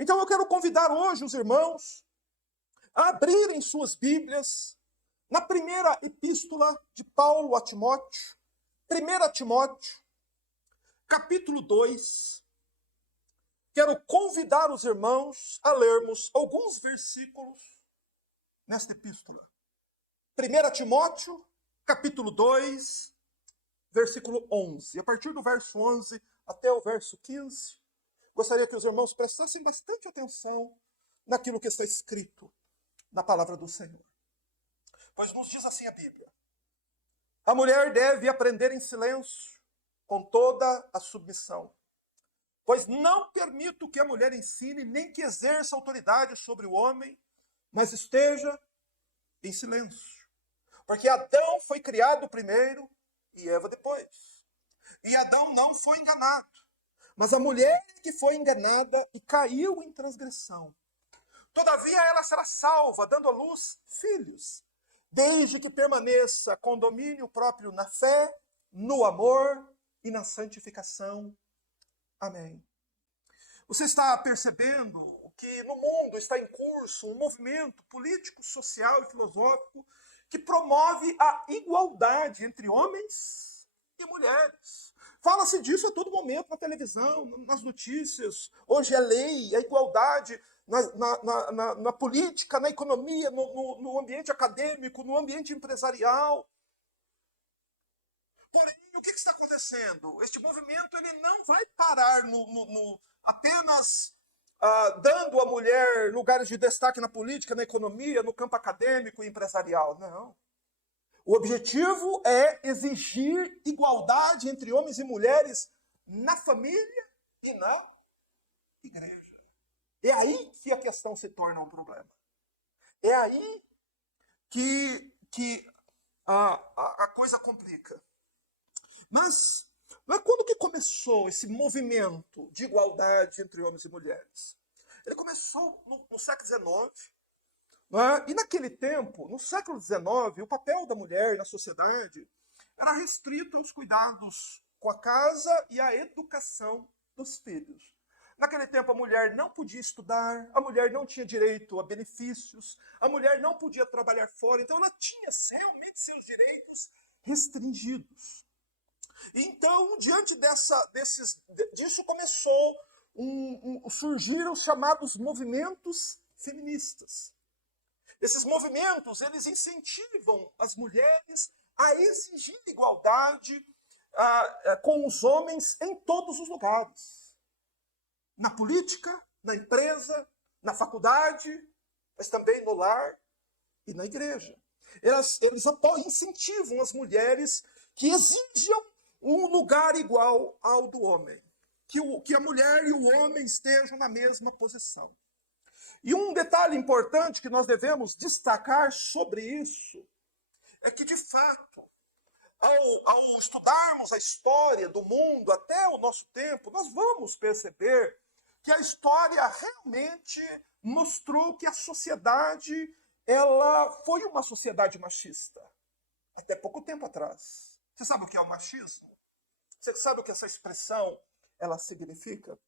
Então eu quero convidar hoje os irmãos a abrirem suas Bíblias na primeira epístola de Paulo a Timóteo, 1 Timóteo, capítulo 2. Quero convidar os irmãos a lermos alguns versículos nesta epístola. 1 Timóteo, capítulo 2, versículo 11. A partir do verso 11 até o verso 15, gostaria que os irmãos prestassem bastante atenção naquilo que está escrito na palavra do Senhor. Pois nos diz assim a Bíblia: a mulher deve aprender em silêncio, com toda a submissão. Pois não permito que a mulher ensine, nem que exerça autoridade sobre o homem, mas esteja em silêncio. Porque Adão foi criado primeiro e Eva depois. E Adão não foi enganado, mas a mulher que foi enganada e caiu em transgressão. Todavia ela será salva, dando à luz filhos, desde que permaneça com domínio próprio na fé, no amor e na santificação. Amém. Você está percebendo que no mundo está em curso um movimento político, social e filosófico que promove a igualdade entre homens e mulheres. Fala-se disso a todo momento na televisão, nas notícias. Hoje é lei, é igualdade na política, na economia, no ambiente acadêmico, no ambiente empresarial. Porém, o que está acontecendo? Este movimento ele não vai parar apenas dando à mulher lugares de destaque na política, na economia, no campo acadêmico e empresarial. Não. O objetivo é exigir igualdade entre homens e mulheres na família e na igreja. É aí que a questão se torna um problema. É aí que a coisa complica. Mas quando que começou esse movimento de igualdade entre homens e mulheres? Ele começou no século XIX. E naquele tempo, no século XIX, o papel da mulher na sociedade era restrito aos cuidados com a casa e à educação dos filhos. Naquele tempo, a mulher não podia estudar, a mulher não tinha direito a benefícios, a mulher não podia trabalhar fora, então ela tinha realmente seus direitos restringidos. Então, diante disso começou surgiram os chamados movimentos feministas. Esses movimentos, eles incentivam as mulheres a exigir igualdade com os homens em todos os lugares. Na política, na empresa, na faculdade, mas também no lar e na igreja. Eles incentivam as mulheres que exijam um lugar igual ao do homem. Que a mulher e o homem estejam na mesma posição. E um detalhe importante que nós devemos destacar sobre isso é que, de fato, ao estudarmos a história do mundo até o nosso tempo, nós vamos perceber que a história realmente mostrou que a sociedade ela foi uma sociedade machista. Até pouco tempo atrás. Você sabe o que é o machismo? Você sabe o que essa expressão ela significa?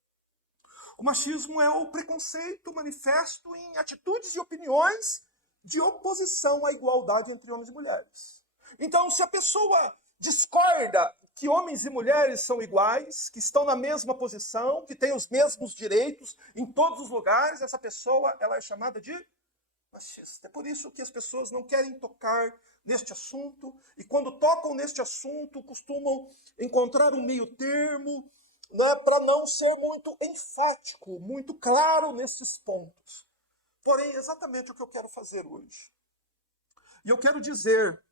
O machismo é o preconceito manifesto em atitudes e opiniões de oposição à igualdade entre homens e mulheres. Então, se a pessoa discorda que homens e mulheres são iguais, que estão na mesma posição, que têm os mesmos direitos em todos os lugares, essa pessoa ela é chamada de machista. É por isso que as pessoas não querem tocar neste assunto, e quando tocam neste assunto, costumam encontrar um meio termo, para não ser muito enfático, muito claro nesses pontos. Porém, é exatamente o que eu quero fazer hoje. E eu quero dizer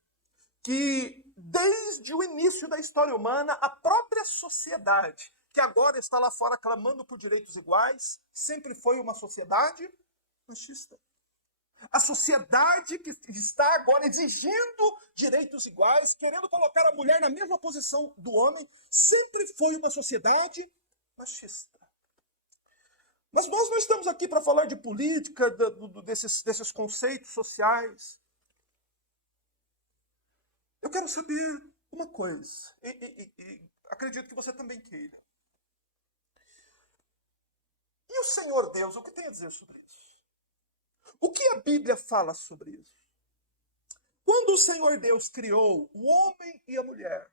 que, desde o início da história humana, a própria sociedade, que agora está lá fora clamando por direitos iguais, sempre foi uma sociedade machista. A sociedade que está agora exigindo direitos iguais, querendo colocar a mulher na mesma posição do homem, sempre foi uma sociedade machista. Mas nós não estamos aqui para falar de política, desses conceitos sociais. Eu quero saber uma coisa, e acredito que você também queira. E o Senhor Deus, o que tem a dizer sobre isso? O que a Bíblia fala sobre isso? Quando o Senhor Deus criou o homem e a mulher,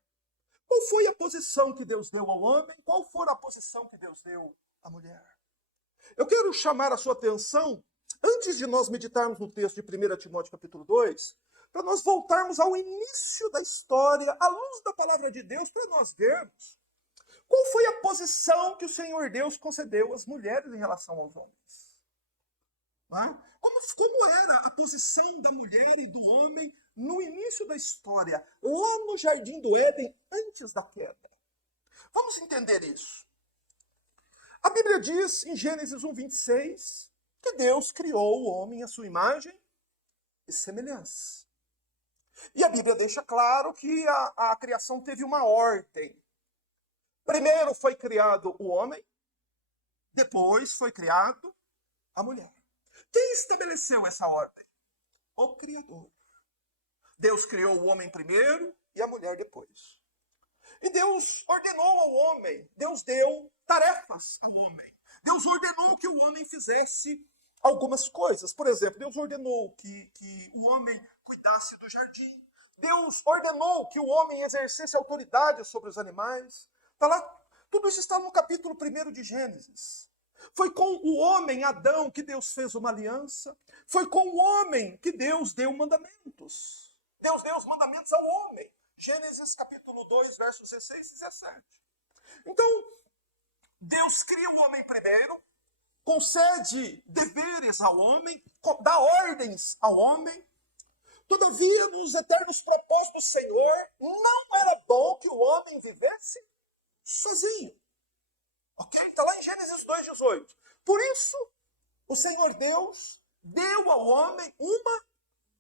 qual foi a posição que Deus deu ao homem? Qual foi a posição que Deus deu à mulher? Eu quero chamar a sua atenção, antes de nós meditarmos no texto de 1 Timóteo capítulo 2, para nós voltarmos ao início da história, à luz da palavra de Deus, para nós vermos qual foi a posição que o Senhor Deus concedeu às mulheres em relação aos homens. Como era a posição da mulher e do homem no início da história, lá no Jardim do Éden, antes da queda? Vamos entender isso. A Bíblia diz em Gênesis 1:26 que Deus criou o homem à sua imagem e semelhança. E a Bíblia deixa claro que a criação teve uma ordem. Primeiro foi criado o homem, depois foi criado a mulher. Quem estabeleceu essa ordem? O Criador. Deus criou o homem primeiro e a mulher depois. E Deus ordenou ao homem, Deus deu tarefas ao homem. Deus ordenou que o homem fizesse algumas coisas. Por exemplo, Deus ordenou que o homem cuidasse do jardim. Deus ordenou que o homem exercesse autoridade sobre os animais. Tá lá, tudo isso está no capítulo 1 de Gênesis. Foi com o homem, Adão, que Deus fez uma aliança. Foi com o homem que Deus deu mandamentos. Deus deu os mandamentos ao homem. Gênesis capítulo 2, versos 16 e 17. Então, Deus cria o homem primeiro, concede deveres ao homem, dá ordens ao homem. Todavia, nos eternos propósitos do Senhor, não era bom que o homem vivesse sozinho. Ok? Está lá em Gênesis 2:18. Por isso, o Senhor Deus deu ao homem uma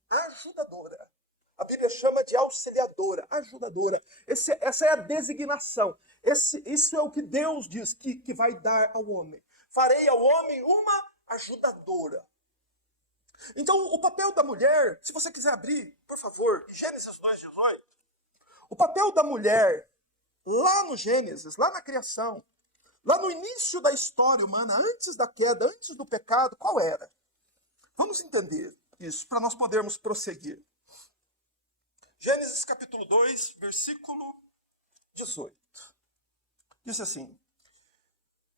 ajudadora. A Bíblia chama de auxiliadora, ajudadora. Essa é a designação. Isso é o que Deus diz que vai dar ao homem. Farei ao homem uma ajudadora. Então, o papel da mulher, se você quiser abrir, por favor, Gênesis 2:18. O papel da mulher, lá no Gênesis, lá na criação, lá no início da história humana, antes da queda, antes do pecado, qual era? Vamos entender isso, para nós podermos prosseguir. Gênesis capítulo 2, versículo 18. Diz assim: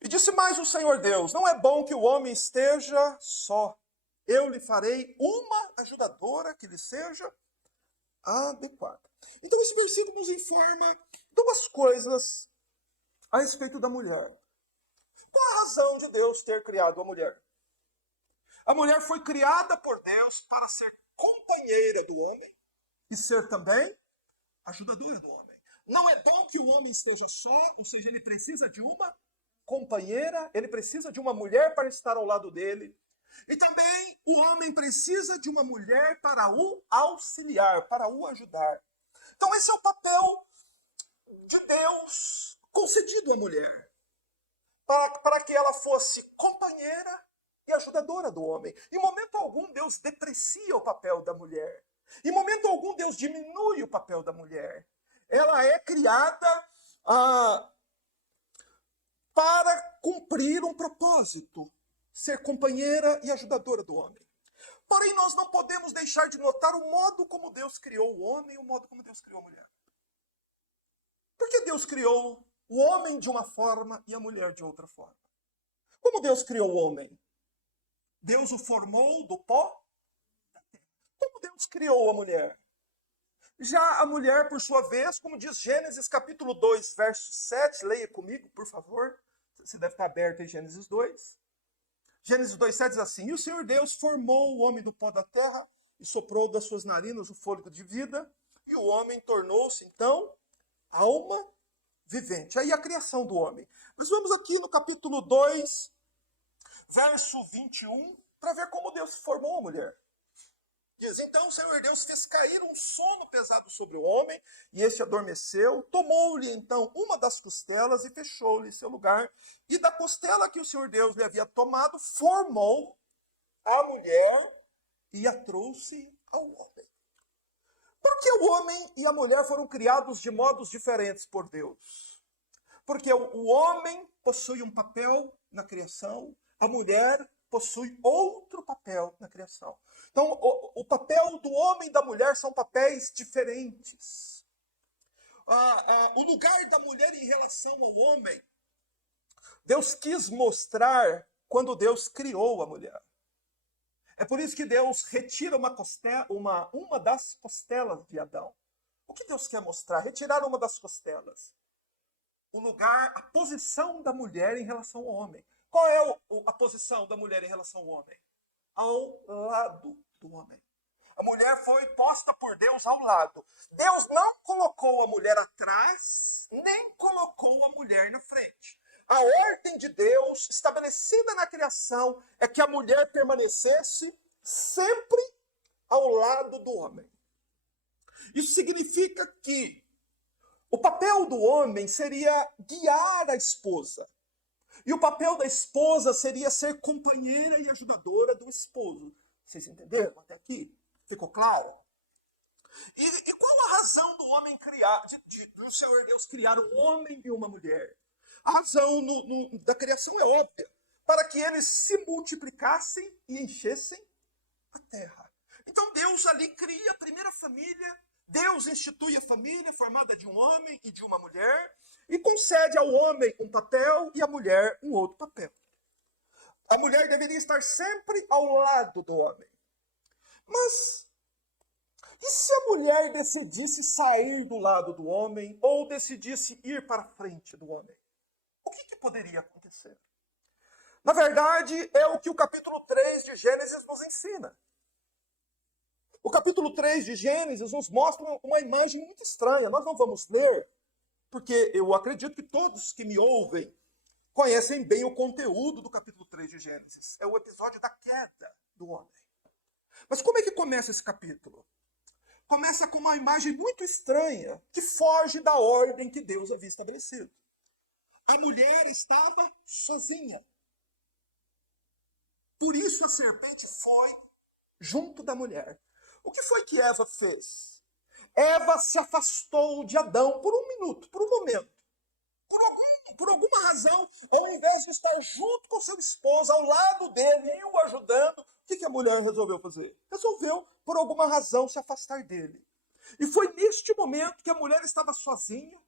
E disse mais o Senhor Deus, não é bom que o homem esteja só. Eu lhe farei uma ajudadora que lhe seja adequada. Então esse versículo nos informa duas coisas a respeito da mulher. Qual a razão de Deus ter criado a mulher? A mulher foi criada por Deus para ser companheira do homem e ser também ajudadora do homem. Não é bom que o homem esteja só, ou seja, ele precisa de uma companheira, ele precisa de uma mulher para estar ao lado dele. E também o homem precisa de uma mulher para o auxiliar, para o ajudar. Então esse é o papel de Deus concedido à mulher. Para que ela fosse companheira e ajudadora do homem. Em momento algum Deus deprecia o papel da mulher. Em momento algum Deus diminui o papel da mulher. Ela é criada para cumprir um propósito. Ser companheira e ajudadora do homem. Porém, nós não podemos deixar de notar o modo como Deus criou o homem e o modo como Deus criou a mulher. Por que Deus criou o homem de uma forma e a mulher de outra forma? Como Deus criou o homem? Deus o formou do pó da terra. Como Deus criou a mulher? Já a mulher, por sua vez, como diz Gênesis capítulo 2, verso 7, leia comigo, por favor. Você deve estar aberto em Gênesis 2. Gênesis 2:7 diz assim: E o Senhor Deus formou o homem do pó da terra e soprou das suas narinas o fôlego de vida, e o homem tornou-se, então, alma vivente. Aí a criação do homem. Nós vamos aqui no capítulo 2, verso 21, para ver como Deus formou a mulher. Diz: Então o Senhor Deus fez cair um sono pesado sobre o homem, e este adormeceu, tomou-lhe então uma das costelas e fechou-lhe seu lugar, e da costela que o Senhor Deus lhe havia tomado, formou a mulher e a trouxe ao homem. Por que o homem e a mulher foram criados de modos diferentes por Deus? Porque o homem possui um papel na criação, a mulher possui outro papel na criação. Então, o papel do homem e da mulher são papéis diferentes. O lugar da mulher em relação ao homem, Deus quis mostrar quando Deus criou a mulher. É por isso que Deus retira uma das costelas de Adão. O que Deus quer mostrar? Retirar uma das costelas. O lugar, a posição da mulher em relação ao homem. Qual é a posição da mulher em relação ao homem? Ao lado do homem. A mulher foi posta por Deus ao lado. Deus não colocou a mulher atrás, nem colocou a mulher na frente. A ordem de Deus, estabelecida na criação, é que a mulher permanecesse sempre ao lado do homem. Isso significa que o papel do homem seria guiar a esposa. E o papel da esposa seria ser companheira e ajudadora do esposo. Vocês entenderam até aqui? Ficou claro? E qual a razão do homem criar, do Senhor Deus criar um homem e uma mulher? A razão da criação é óbvia. Para que eles se multiplicassem e enchessem a terra. Então Deus ali cria a primeira família. Deus institui a família formada de um homem e de uma mulher e concede ao homem um papel e à mulher um outro papel. A mulher deveria estar sempre ao lado do homem. Mas e se a mulher decidisse sair do lado do homem ou decidisse ir para frente do homem? O que poderia acontecer? Na verdade, é o que o capítulo 3 de Gênesis nos ensina. O capítulo 3 de Gênesis nos mostra uma imagem muito estranha. Nós não vamos ler, porque eu acredito que todos que me ouvem conhecem bem o conteúdo do capítulo 3 de Gênesis. É o episódio da queda do homem. Mas como é que começa esse capítulo? Começa com uma imagem muito estranha, que foge da ordem que Deus havia estabelecido. A mulher estava sozinha. Por isso a serpente foi junto da mulher. O que foi que Eva fez? Eva se afastou de Adão por um minuto, por um momento. Por alguma razão, ao invés de estar junto com seu esposo, ao lado dele e o ajudando, o que a mulher resolveu fazer? Resolveu, por alguma razão, se afastar dele. E foi neste momento que a mulher estava sozinha,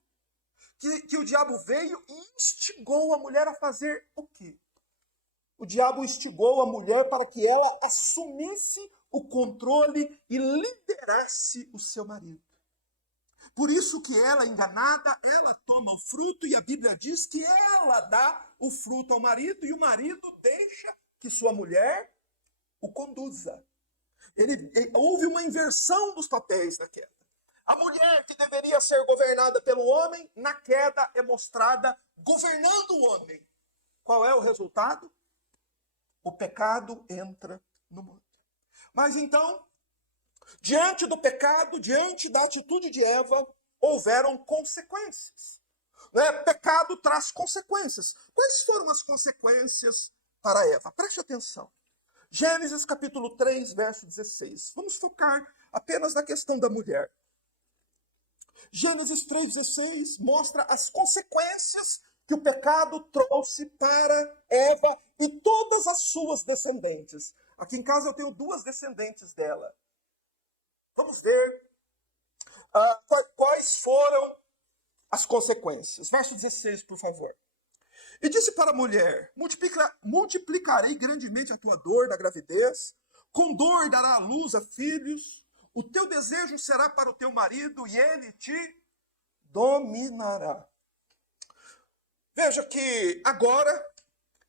que o diabo veio e instigou a mulher a fazer o quê? O diabo instigou a mulher para que ela assumisse o controle e liderasse o seu marido. Por isso que ela, enganada, ela toma o fruto e a Bíblia diz que ela dá o fruto ao marido e o marido deixa que sua mulher o conduza. Houve uma inversão dos papéis na queda. A mulher que deveria ser governada pelo homem, na queda é mostrada governando o homem. Qual é o resultado? O pecado entra no mundo. Mas então, diante do pecado, diante da atitude de Eva, houveram consequências. Pecado traz consequências. Quais foram as consequências para Eva? Preste atenção. Gênesis capítulo 3, verso 16. Vamos focar apenas na questão da mulher. Gênesis 3,16 mostra as consequências que o pecado trouxe para Eva e todas as suas descendentes. Aqui em casa eu tenho 2 descendentes dela. Vamos ver quais foram as consequências. Verso 16, por favor. E disse para a mulher: multiplicarei grandemente a tua dor da gravidez, com dor dará à luz a filhos, o teu desejo será para o teu marido e ele te dominará. Veja que agora,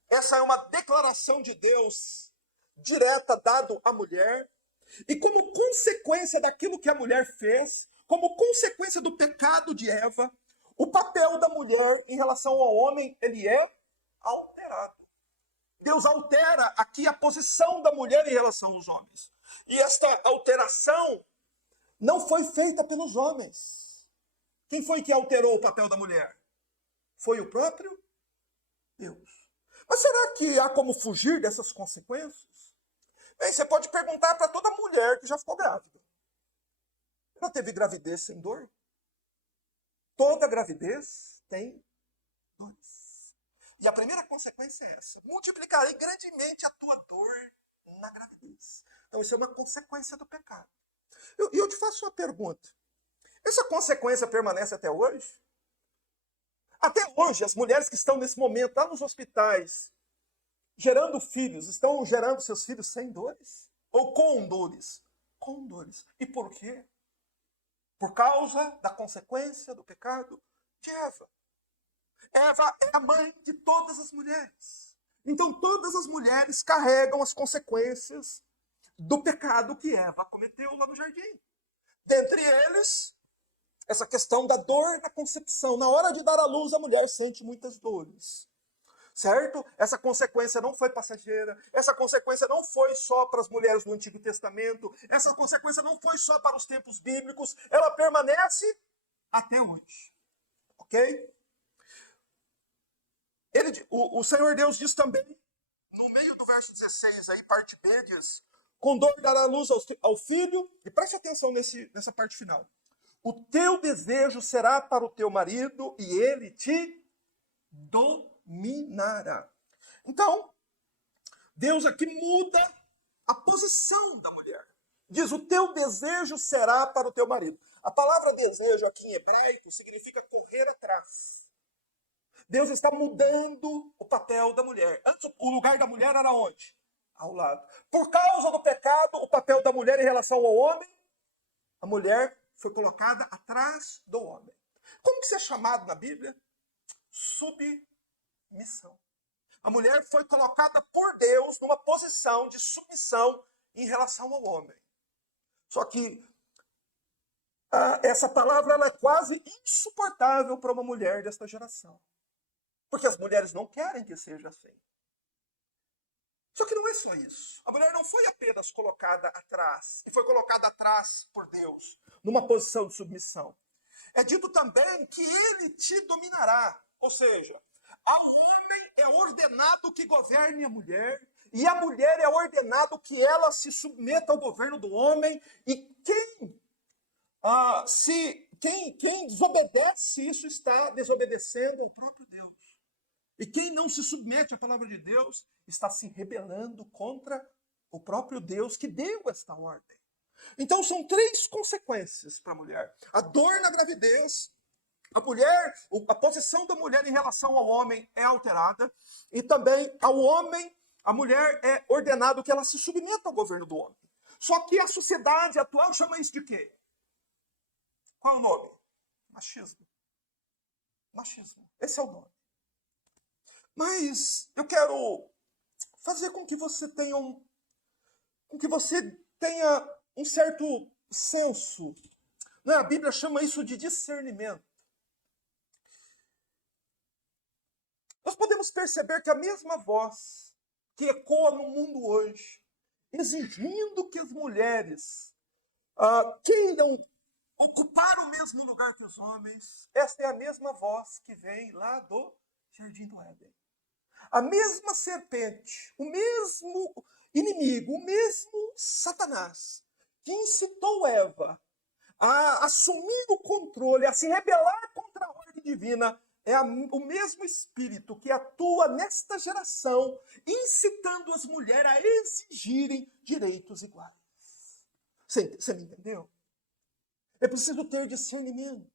essa é uma declaração de Deus direta dado à mulher, e como consequência daquilo que a mulher fez, como consequência do pecado de Eva, o papel da mulher em relação ao homem, ele é alterado. Deus altera aqui a posição da mulher em relação aos homens. E esta alteração não foi feita pelos homens. Quem foi que alterou o papel da mulher? Foi o próprio Deus. Mas será que há como fugir dessas consequências? Bem, você pode perguntar para toda mulher que já ficou grávida. Ela teve gravidez sem dor? Toda gravidez tem dores. E a primeira consequência é essa: multiplicarei grandemente a tua dor na gravidez. Então, isso é uma consequência do pecado. E eu te faço uma pergunta. Essa consequência permanece até hoje? Até hoje, as mulheres que estão nesse momento lá nos hospitais, gerando filhos, estão gerando seus filhos sem dores? Ou com dores? Com dores. E por quê? Por causa da consequência do pecado de Eva. Eva é a mãe de todas as mulheres. Então todas as mulheres carregam as consequências do pecado que Eva cometeu lá no jardim. Dentre eles, essa questão da dor na concepção. Na hora de dar à luz, a mulher sente muitas dores. Certo? Essa consequência não foi passageira, essa consequência não foi só para as mulheres do Antigo Testamento, essa consequência não foi só para os tempos bíblicos, ela permanece até hoje. Ok? O Senhor Deus diz também, no meio do verso 16, aí, parte B, diz: com dor dará luz ao filho, e preste atenção nessa parte final. O teu desejo será para o teu marido, e ele te dominará. Então, Deus aqui muda a posição da mulher. Diz: o teu desejo será para o teu marido. A palavra desejo aqui em hebraico significa correr atrás. Deus está mudando o papel da mulher. Antes, o lugar da mulher era onde? Ao lado. Por causa do pecado, o papel da mulher em relação ao homem, a mulher foi colocada atrás do homem. Como que isso é chamado na Bíblia? Submissão. A mulher foi colocada por Deus numa posição de submissão em relação ao homem. Só que essa palavra ela é quase insuportável para uma mulher desta geração. Porque as mulheres não querem que seja assim. Só que não é só isso. A mulher não foi apenas colocada atrás, e foi colocada atrás por Deus, numa posição de submissão. É dito também que ele te dominará. Ou seja, ao homem é ordenado que governe a mulher, e a mulher é ordenado que ela se submeta ao governo do homem, e quem desobedece isso está desobedecendo ao próprio Deus. E quem não se submete à palavra de Deus está se rebelando contra o próprio Deus que deu esta ordem. Então são três consequências para a mulher: a dor na gravidez, a posição da mulher em relação ao homem é alterada, e também ao homem, a mulher é ordenado que ela se submeta ao governo do homem. Só que a sociedade atual chama isso de quê? Qual é o nome? Machismo. Machismo. Esse é o nome. Mas eu quero fazer com que você tenha um certo senso. Né? A Bíblia chama isso de discernimento. Nós podemos perceber que a mesma voz que ecoa no mundo hoje, exigindo que as mulheres queiram ocupar o mesmo lugar que os homens, esta é a mesma voz que vem lá do Jardim do Éden. A mesma serpente, o mesmo inimigo, o mesmo Satanás, que incitou Eva a assumir o controle, a se rebelar contra a ordem divina, é o mesmo espírito que atua nesta geração, incitando as mulheres a exigirem direitos iguais. Você me entendeu? É preciso ter discernimento.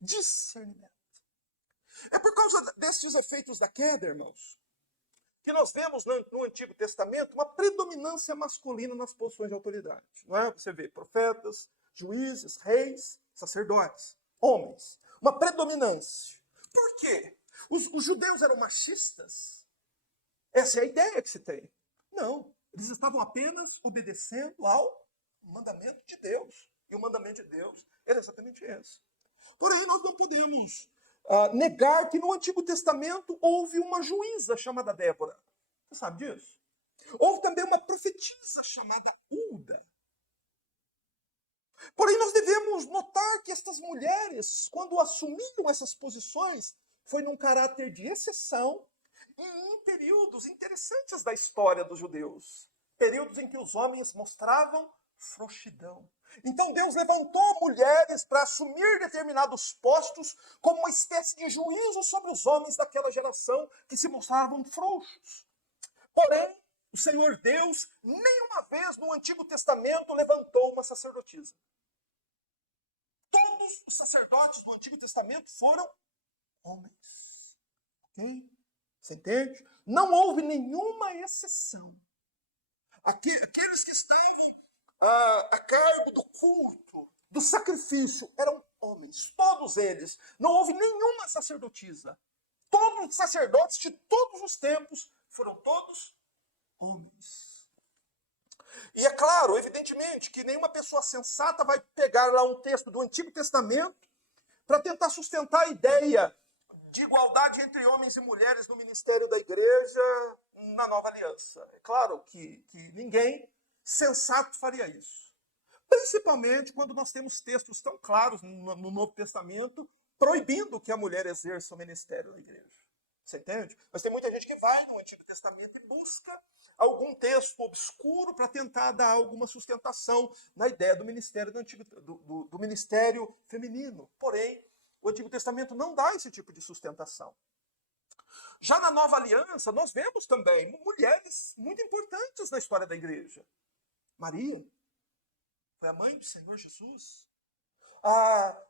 Discernimento. É por causa destes efeitos da queda, irmãos, que nós vemos no Antigo Testamento uma predominância masculina nas posições de autoridade. Não é? Você vê profetas, juízes, reis, sacerdotes, homens. Uma predominância. Por quê? Os judeus eram machistas? Essa é a ideia que se tem. Não. Eles estavam apenas obedecendo ao mandamento de Deus. E o mandamento de Deus era exatamente esse. Porém, nós não podemos negar que no Antigo Testamento houve uma juíza chamada Débora. Você sabe disso? Houve também uma profetisa chamada Hulda. Porém, nós devemos notar que estas mulheres, quando assumiram essas posições, foi num caráter de exceção e em períodos interessantes da história dos judeus. Períodos em que os homens mostravam frouxidão. Então Deus levantou mulheres para assumir determinados postos como uma espécie de juízo sobre os homens daquela geração que se mostravam frouxos. Porém, o Senhor Deus, nenhuma vez no Antigo Testamento, levantou uma sacerdotisa. Todos os sacerdotes do Antigo Testamento foram homens. Ok? Você entende? Não houve nenhuma exceção. Aqueles que estavam a cargo do culto, do sacrifício, eram homens. Todos eles. Não houve nenhuma sacerdotisa. Todos os sacerdotes de todos os tempos foram todos homens. E é claro, evidentemente, que nenhuma pessoa sensata vai pegar lá um texto do Antigo Testamento para tentar sustentar a ideia de igualdade entre homens e mulheres no ministério da igreja na Nova Aliança. É claro que ninguém sensato faria isso. Principalmente quando nós temos textos tão claros no Novo Testamento proibindo que a mulher exerça o ministério na igreja. Você entende? Mas tem muita gente que vai no Antigo Testamento e busca algum texto obscuro para tentar dar alguma sustentação na ideia do ministério do ministério feminino. Porém, o Antigo Testamento não dá esse tipo de sustentação. Já na Nova Aliança, nós vemos também mulheres muito importantes na história da igreja. Maria foi a mãe do Senhor Jesus.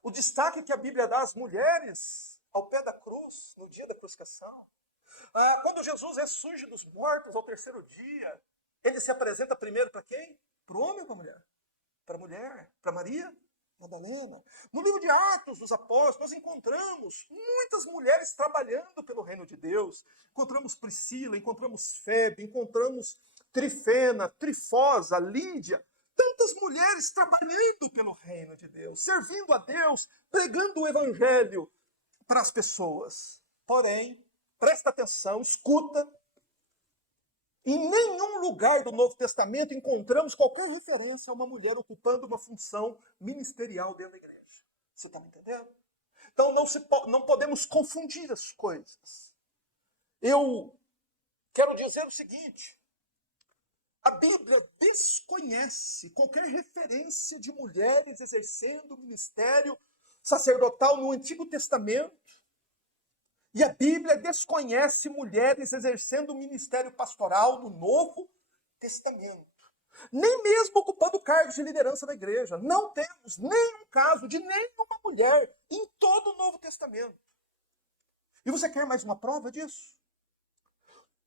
O destaque que a Bíblia dá às mulheres ao pé da cruz, no dia da crucificação. Quando Jesus ressurge dos mortos ao terceiro dia, ele se apresenta primeiro para quem? Para o homem ou para a mulher? Para a mulher, para Maria Madalena. No livro de Atos dos Apóstolos, nós encontramos muitas mulheres trabalhando pelo reino de Deus. Encontramos Priscila, encontramos Febe, encontramos Trifena, Trifosa, Lídia. Tantas mulheres trabalhando pelo reino de Deus, servindo a Deus, pregando o evangelho para as pessoas. Porém, presta atenção, escuta. Em nenhum lugar do Novo Testamento encontramos qualquer referência a uma mulher ocupando uma função ministerial dentro da igreja. Você está me entendendo? Então não podemos confundir as coisas. Eu quero dizer o seguinte: a Bíblia desconhece qualquer referência de mulheres exercendo o ministério sacerdotal no Antigo Testamento. E a Bíblia desconhece mulheres exercendo o ministério pastoral no Novo Testamento. Nem mesmo ocupando cargos de liderança da igreja. Não temos nenhum caso de nenhuma mulher em todo o Novo Testamento. E você quer mais uma prova disso?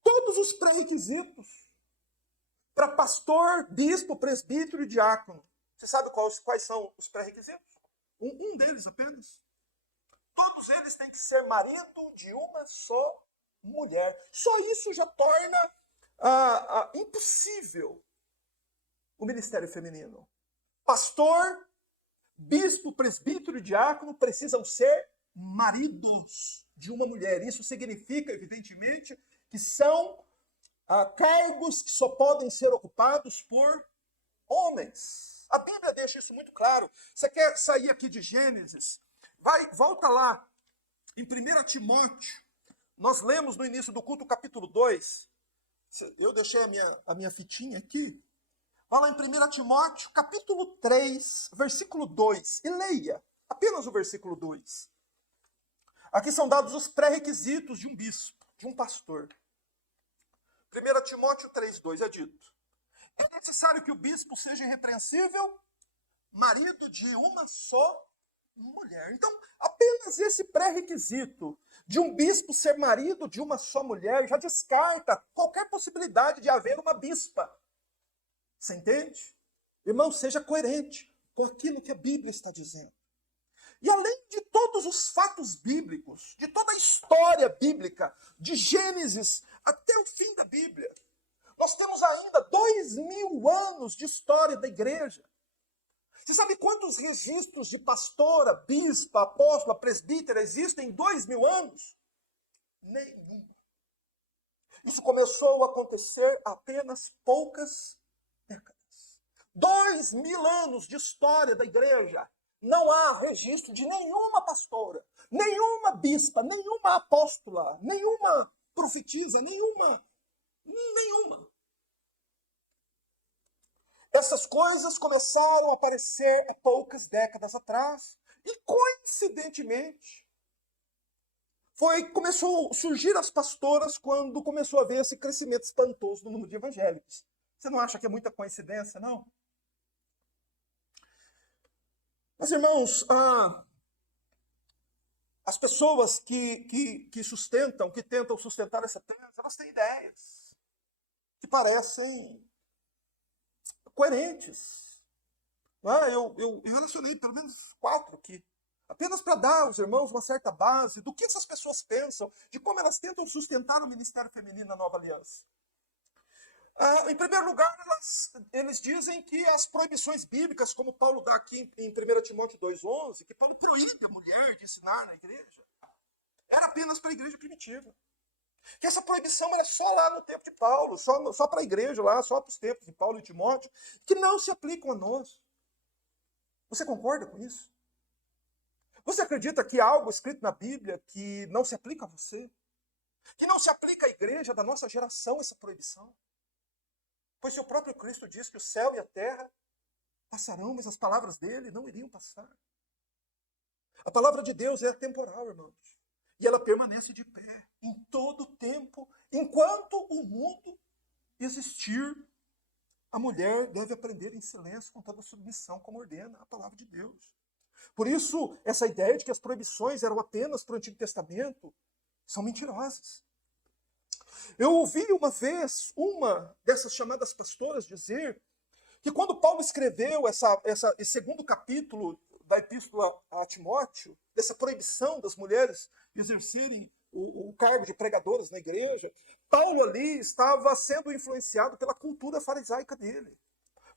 Todos os pré-requisitos para pastor, bispo, presbítero e diácono. Você sabe quais são os pré-requisitos? Um deles apenas. Todos eles têm que ser marido de uma só mulher. Só isso já torna impossível o ministério feminino. Pastor, bispo, presbítero e diácono precisam ser maridos de uma mulher. Isso significa, evidentemente, que são cargos que só podem ser ocupados por homens. A Bíblia deixa isso muito claro. Você quer sair aqui de Gênesis? Volta lá, em 1 Timóteo, nós lemos no início do culto, capítulo 2, eu deixei a minha fitinha aqui, vai lá em 1 Timóteo, capítulo 3, versículo 2, e leia, apenas o versículo 2. Aqui são dados os pré-requisitos de um bispo, de um pastor. 1 Timóteo 3, 2 é dito: é necessário que o bispo seja irrepreensível, marido de uma só mulher. Então, apenas esse pré-requisito de um bispo ser marido de uma só mulher já descarta qualquer possibilidade de haver uma bispa. Você entende? Irmão, seja coerente com aquilo que a Bíblia está dizendo. E além de todos os fatos bíblicos, de toda a história bíblica, de Gênesis até o fim da Bíblia, nós temos ainda 2000 anos de história da igreja. Você sabe quantos registros de pastora, bispa, apóstola, presbítera existem em 2000 anos? Nenhum. Isso começou a acontecer há apenas poucas décadas. 2000 anos de história da igreja. Não há registro de nenhuma pastora, nenhuma bispa, nenhuma apóstola, nenhuma profetisa, nenhuma. Essas coisas começaram a aparecer há poucas décadas atrás e, coincidentemente, começou a surgir as pastoras quando começou a haver esse crescimento espantoso no número de evangélicos. Você não acha que é muita coincidência, não? Mas, irmãos, as pessoas que sustentam, que tentam sustentar essa tese, elas têm ideias que parecem coerentes. Não é? Eu relacionei pelo menos 4 aqui, apenas para dar aos irmãos uma certa base do que essas pessoas pensam, de como elas tentam sustentar o ministério feminino na Nova Aliança. Em primeiro lugar, eles dizem que as proibições bíblicas, como Paulo dá aqui em 1 Timóteo 2,11, que Paulo proíbe a mulher de ensinar na igreja, era apenas para a igreja primitiva. Que essa proibição era só lá no tempo de Paulo, só para a igreja lá, só para os tempos de Paulo e Timóteo, que não se aplicam a nós. Você concorda com isso? Você acredita que há algo escrito na Bíblia que não se aplica a você? Que não se aplica à igreja da nossa geração essa proibição? Pois se o próprio Cristo diz que o céu e a terra passarão, mas as palavras dele não iriam passar. A palavra de Deus é atemporal, irmãos. E ela permanece de pé em todo o tempo. Enquanto o mundo existir, a mulher deve aprender em silêncio, com toda submissão, como ordena a palavra de Deus. Por isso, essa ideia de que as proibições eram apenas para o Antigo Testamento são mentirosas. Eu ouvi uma vez uma dessas chamadas pastoras dizer que quando Paulo escreveu esse segundo capítulo da epístola a Timóteo, dessa proibição das mulheres exercerem o cargo de pregadoras na igreja, Paulo ali estava sendo influenciado pela cultura farisaica dele.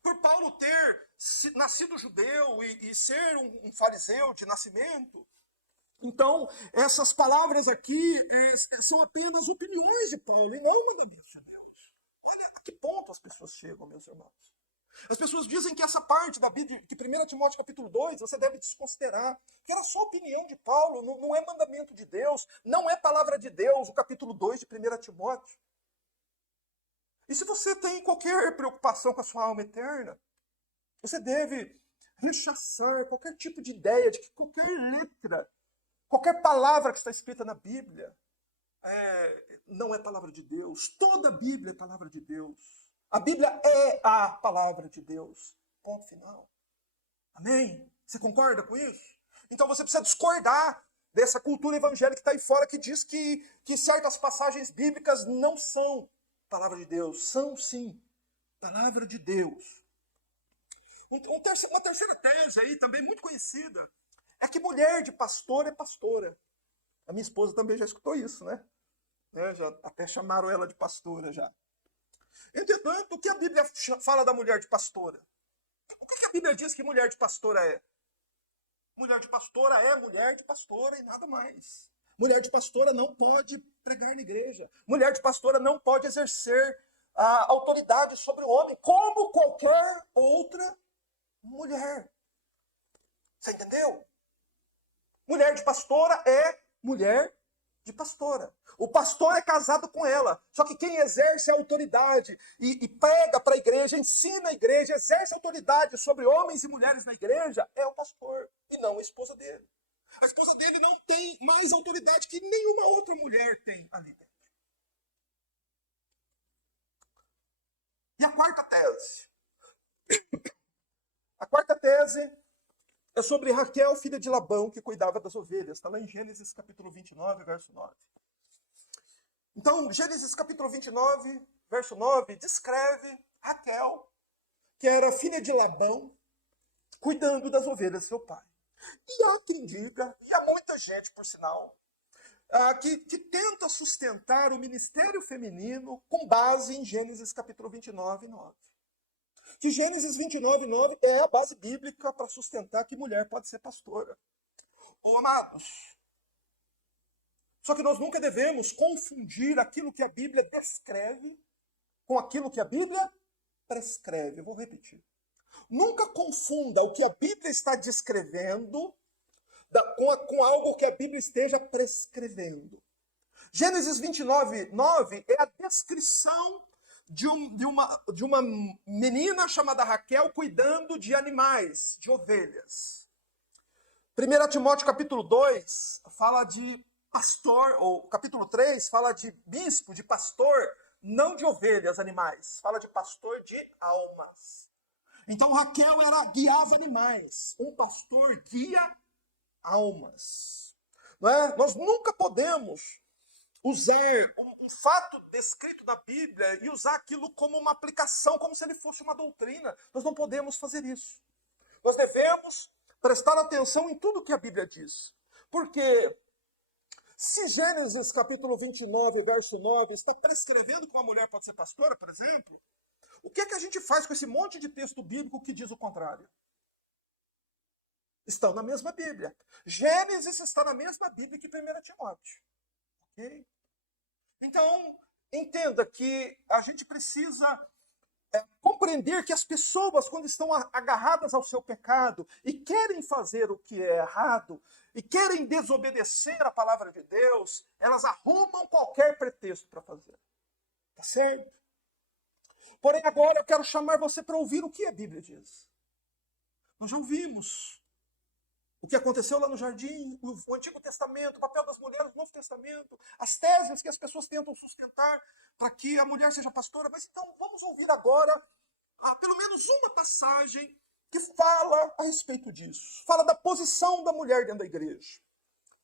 Por Paulo ter nascido judeu e ser um fariseu de nascimento, então, essas palavras aqui são apenas opiniões de Paulo e não mandamentos de Deus. Olha a que ponto as pessoas chegam, meus irmãos. As pessoas dizem que essa parte da Bíblia, que 1 Timóteo capítulo 2, você deve desconsiderar, que era só opinião de Paulo, não é mandamento de Deus, não é palavra de Deus, o capítulo 2 de 1 Timóteo. E se você tem qualquer preocupação com a sua alma eterna, você deve rechaçar qualquer tipo de ideia de que qualquer letra, qualquer palavra que está escrita na Bíblia não é palavra de Deus. Toda a Bíblia é palavra de Deus. A Bíblia é a palavra de Deus. Ponto final. Amém? Você concorda com isso? Então você precisa discordar dessa cultura evangélica que está aí fora, que diz que certas passagens bíblicas não são palavra de Deus. São sim palavra de Deus. Uma terceira tese aí, também muito conhecida, é que mulher de pastor é pastora. A minha esposa também já escutou isso, né? Já até chamaram ela de pastora já. Entretanto, o que a Bíblia fala da mulher de pastora? O que a Bíblia diz que mulher de pastora é? Mulher de pastora é mulher de pastora e nada mais. Mulher de pastora não pode pregar na igreja. Mulher de pastora não pode exercer a autoridade sobre o homem, como qualquer outra mulher. Você entendeu? Mulher de pastora é mulher de pastora. O pastor é casado com ela. Só que quem exerce a autoridade e prega para a igreja, ensina a igreja, exerce autoridade sobre homens e mulheres na igreja, é o pastor e não a esposa dele. A esposa dele não tem mais autoridade que nenhuma outra mulher tem ali dentro. E a quarta tese? A quarta tese é sobre Raquel, filha de Labão, que cuidava das ovelhas. Está lá em Gênesis capítulo 29, verso 9. Então, Gênesis capítulo 29, verso 9, descreve Raquel, que era filha de Labão, cuidando das ovelhas do seu pai. E há quem diga, e há muita gente, por sinal, que tenta sustentar o ministério feminino com base em Gênesis capítulo 29, 9. Que Gênesis 29, 9 é a base bíblica para sustentar que mulher pode ser pastora. Ô, amados, só que nós nunca devemos confundir aquilo que a Bíblia descreve com aquilo que a Bíblia prescreve. Eu vou repetir. Nunca confunda o que a Bíblia está descrevendo com algo que a Bíblia esteja prescrevendo. Gênesis 29, 9 é a descrição de uma menina chamada Raquel cuidando de animais, de ovelhas. 1 Timóteo capítulo 2 fala de pastor, ou capítulo 3 fala de bispo, de pastor, não de ovelhas, animais. Fala de pastor de almas. Então Raquel guiava animais. Um pastor guia almas. Não é? Nós nunca podemos usar um fato descrito na Bíblia e usar aquilo como uma aplicação, como se ele fosse uma doutrina. Nós não podemos fazer isso. Nós devemos prestar atenção em tudo que a Bíblia diz. Porque se Gênesis capítulo 29, verso 9, está prescrevendo que uma mulher pode ser pastora, por exemplo, o que é que a gente faz com esse monte de texto bíblico que diz o contrário? Estão na mesma Bíblia. Gênesis está na mesma Bíblia que 1 Timóteo. Ok? Então, entenda que a gente precisa compreender que as pessoas, quando estão agarradas ao seu pecado e querem fazer o que é errado, e querem desobedecer a palavra de Deus, elas arrumam qualquer pretexto para fazer. Tá certo? Porém, agora eu quero chamar você para ouvir o que a Bíblia diz. Nós já ouvimos o que aconteceu lá no jardim, o Antigo Testamento, o papel das mulheres no Novo Testamento, as teses que as pessoas tentam sustentar para que a mulher seja pastora. Mas então vamos ouvir agora pelo menos uma passagem que fala a respeito disso. Fala da posição da mulher dentro da igreja.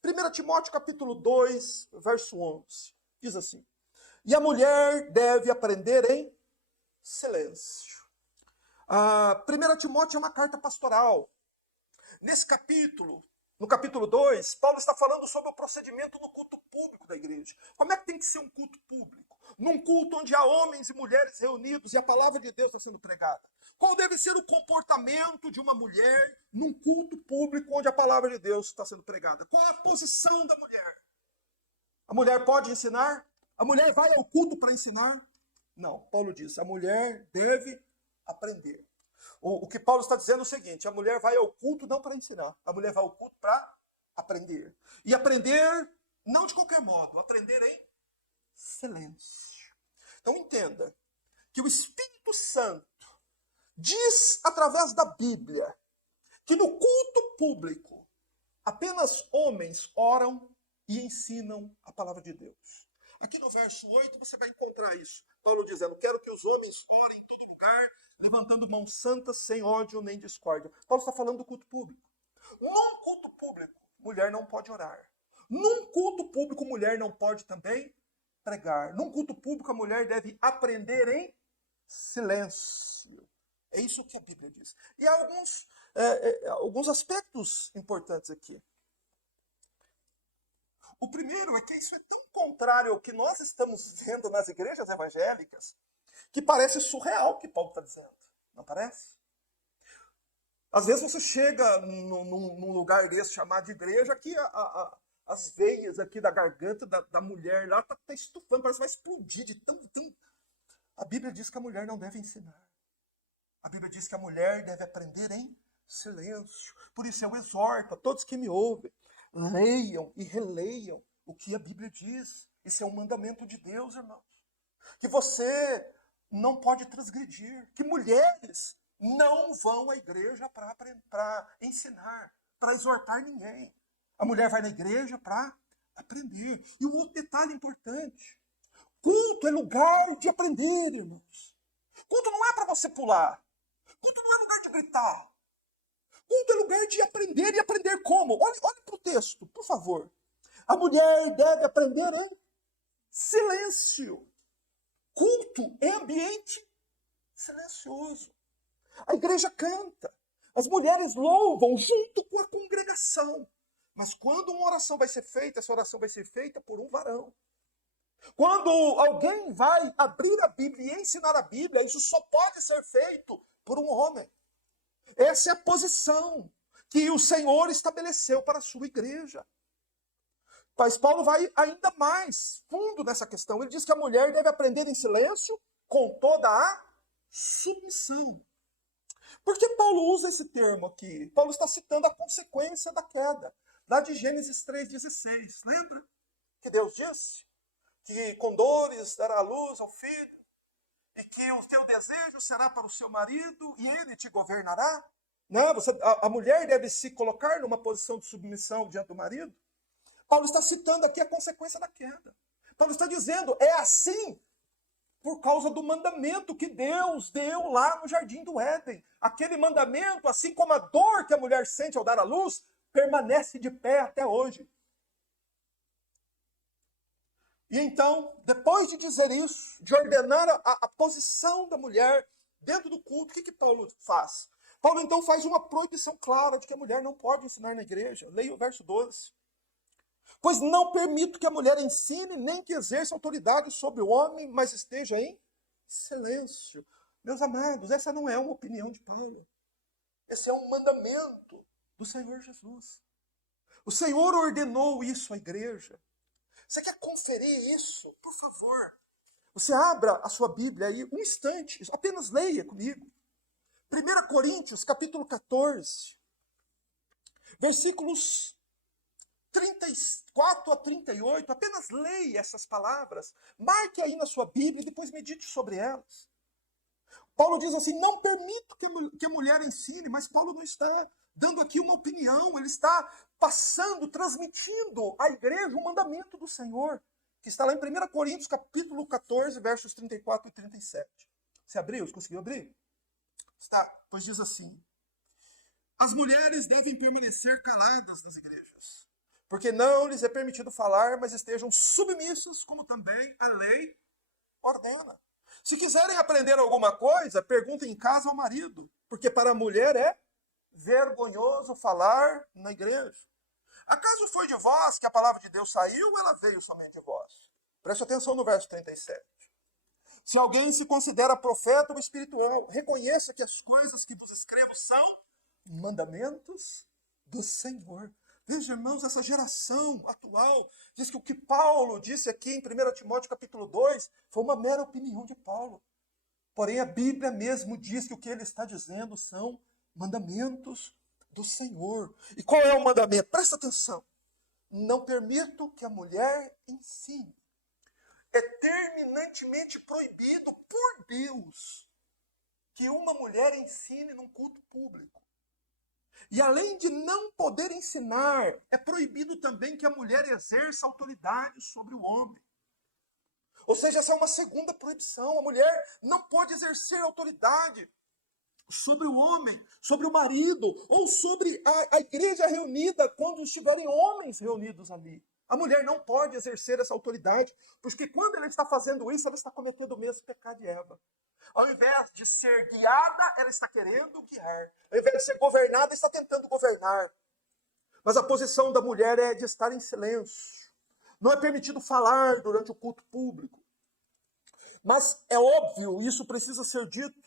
1 Timóteo capítulo 2, verso 11. Diz assim: e a mulher deve aprender em silêncio. 1 Timóteo é uma carta pastoral. Nesse capítulo, no capítulo 2, Paulo está falando sobre o procedimento no culto público da igreja. Como é que tem que ser um culto público? Num culto onde há homens e mulheres reunidos e a palavra de Deus está sendo pregada. Qual deve ser o comportamento de uma mulher num culto público onde a palavra de Deus está sendo pregada? Qual é a posição da mulher? A mulher pode ensinar? A mulher vai ao culto para ensinar? Não, Paulo diz, a mulher deve aprender. O que Paulo está dizendo é o seguinte: a mulher vai ao culto não para ensinar, a mulher vai ao culto para aprender. E aprender não de qualquer modo, aprender em silêncio. Então entenda que o Espírito Santo diz através da Bíblia que no culto público apenas homens oram e ensinam a palavra de Deus. Aqui no verso 8 você vai encontrar isso. Paulo dizendo, quero que os homens orem em todo lugar, levantando mãos santas, sem ódio nem discórdia. Paulo está falando do culto público. Num culto público, mulher não pode orar. Num culto público, mulher não pode também pregar. Num culto público, a mulher deve aprender em silêncio. É isso que a Bíblia diz. E há alguns aspectos importantes aqui. O primeiro é que isso é tão contrário ao que nós estamos vendo nas igrejas evangélicas, que parece surreal o que Paulo está dizendo. Não parece? Às vezes você chega num lugar desse chamado de igreja, que as veias aqui da garganta da mulher lá tá estufando, parece que vai explodir de tão... A Bíblia diz que a mulher não deve ensinar. A Bíblia diz que a mulher deve aprender em silêncio. Por isso eu exorto a todos que me ouvem, leiam e releiam o que a Bíblia diz. Isso é um mandamento de Deus, irmãos. Que você não pode transgredir. Que mulheres não vão à igreja para ensinar, para exortar ninguém. A mulher vai na igreja para aprender. E um outro detalhe importante. Culto é lugar de aprender, irmãos. Culto não é para você pular. Culto não é lugar de gritar. Culto é lugar de aprender, e aprender como? Olhe para o texto, por favor. A mulher deve aprender em silêncio. Culto é ambiente silencioso. A igreja canta. As mulheres louvam junto com a congregação. Mas quando uma oração vai ser feita, essa oração vai ser feita por um varão. Quando alguém vai abrir a Bíblia e ensinar a Bíblia, isso só pode ser feito por um homem. Essa é a posição que o Senhor estabeleceu para a sua igreja. Mas Paulo vai ainda mais fundo nessa questão. Ele diz que a mulher deve aprender em silêncio com toda a submissão. Por que Paulo usa esse termo aqui? Paulo está citando a consequência da queda, lá de Gênesis 3,16. Lembra que Deus disse que com dores dará a luz ao filho? e que o teu desejo será para o seu marido e ele te governará. Não, a mulher deve se colocar numa posição de submissão diante do marido. Paulo está citando aqui a consequência da queda. Paulo está dizendo, é assim por causa do mandamento que Deus deu lá no jardim do Éden. Aquele mandamento, assim como a dor que a mulher sente ao dar à luz, permanece de pé até hoje. E então, depois de dizer isso, de ordenar a posição da mulher dentro do culto, o que Paulo faz? Paulo então faz uma proibição clara de que a mulher não pode ensinar na igreja. Leia o verso 12. Pois não permito que a mulher ensine, nem que exerça autoridade sobre o homem, mas esteja em silêncio. Meus amados, essa não é uma opinião de Paulo. Esse é um mandamento do Senhor Jesus. O Senhor ordenou isso à igreja. Você quer conferir isso? Por favor. Você abra a sua Bíblia aí, um instante, apenas leia comigo. 1 Coríntios, capítulo 14, versículos 34 a 38, apenas leia essas palavras, marque aí na sua Bíblia e depois medite sobre elas. Paulo diz assim, não permito que a mulher ensine, mas Paulo não está dando aqui uma opinião, ele está passando, transmitindo à igreja o mandamento do Senhor, que está lá em 1 Coríntios, capítulo 14, versos 34 e 37. Você abriu? Você conseguiu abrir? Está, pois diz assim, as mulheres devem permanecer caladas nas igrejas, porque não lhes é permitido falar, mas estejam submissas, como também a lei ordena. Se quiserem aprender alguma coisa, perguntem em casa ao marido, porque para a mulher é vergonhoso falar na igreja. Acaso foi de vós que a palavra de Deus saiu ou ela veio somente de vós? Preste atenção no verso 37. Se alguém se considera profeta ou espiritual, reconheça que as coisas que vos escrevo são mandamentos do Senhor. Veja, irmãos, essa geração atual diz que o que Paulo disse aqui em 1 Timóteo capítulo 2 foi uma mera opinião de Paulo. Porém, a Bíblia mesmo diz que o que ele está dizendo são mandamentos do Senhor. E qual é o mandamento? Presta atenção. Não permito que a mulher ensine. É terminantemente proibido por Deus que uma mulher ensine num culto público. E além de não poder ensinar, é proibido também que a mulher exerça autoridade sobre o homem. Ou seja, essa é uma segunda proibição. A mulher não pode exercer autoridade sobre o homem, sobre o marido, ou sobre a igreja reunida, quando estiverem homens reunidos ali. A mulher não pode exercer essa autoridade, porque quando ela está fazendo isso, ela está cometendo o mesmo pecado de Eva. Ao invés de ser guiada, ela está querendo guiar. Ao invés de ser governada, está tentando governar. Mas a posição da mulher é de estar em silêncio. Não é permitido falar durante o culto público. Mas é óbvio, isso precisa ser dito,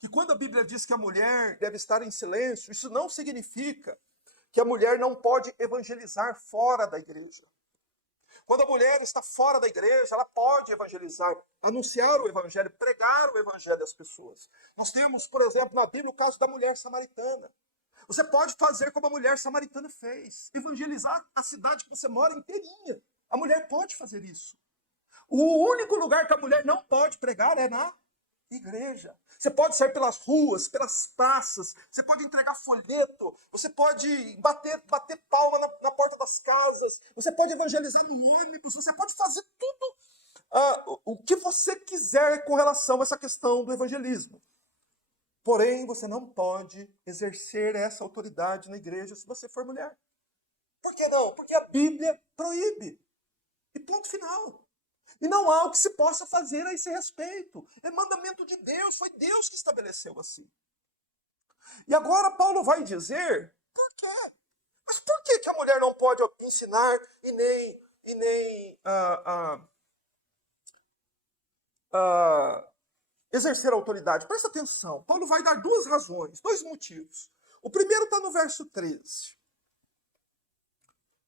que quando a Bíblia diz que a mulher deve estar em silêncio, isso não significa que a mulher não pode evangelizar fora da igreja. Quando a mulher está fora da igreja, ela pode evangelizar, anunciar o evangelho, pregar o evangelho às pessoas. Nós temos, por exemplo, na Bíblia, o caso da mulher samaritana. Você pode fazer como a mulher samaritana fez, evangelizar a cidade que você mora inteirinha. A mulher pode fazer isso. O único lugar que a mulher não pode pregar é na igreja. Você pode sair pelas ruas, pelas praças, você pode entregar folheto, você pode bater palma na porta das casas, você pode evangelizar no ônibus, você pode fazer tudo o que você quiser com relação a essa questão do evangelismo. Porém, você não pode exercer essa autoridade na igreja se você for mulher. Por que não? Porque a Bíblia proíbe. E ponto final. E não há o que se possa fazer a esse respeito. É mandamento de Deus, foi Deus que estabeleceu assim. E agora Paulo vai dizer, por quê? Mas por que a mulher não pode ensinar e nem exercer autoridade? Presta atenção, Paulo vai dar duas razões, dois motivos. O primeiro está no verso 13.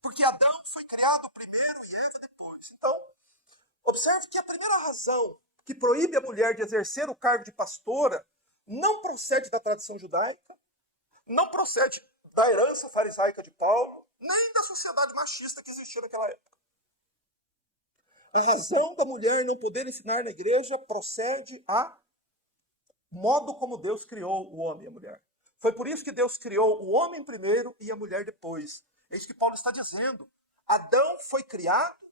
Porque Adão foi criado primeiro e Eva depois. Então, observe que a primeira razão que proíbe a mulher de exercer o cargo de pastora não procede da tradição judaica, não procede da herança farisaica de Paulo, nem da sociedade machista que existia naquela época. A razão da mulher não poder ensinar na igreja procede a modo como Deus criou o homem e a mulher. Foi por isso que Deus criou o homem primeiro e a mulher depois. É isso que Paulo está dizendo. Adão foi criado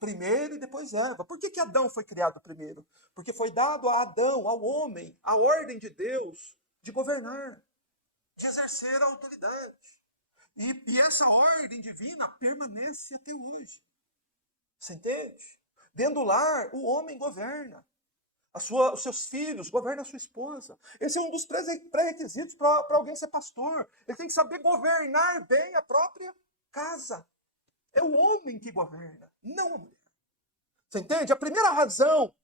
primeiro e depois Eva. Por que Adão foi criado primeiro? Porque foi dado a Adão, ao homem, a ordem de Deus de governar, de exercer a autoridade. E essa ordem divina permanece até hoje. Você entende? Dentro do lar, o homem governa. Os seus filhos, governa a sua esposa. Esse é um dos pré-requisitos para alguém ser pastor. Ele tem que saber governar bem a própria casa. É o homem que governa, não a mulher. Você entende? A primeira razão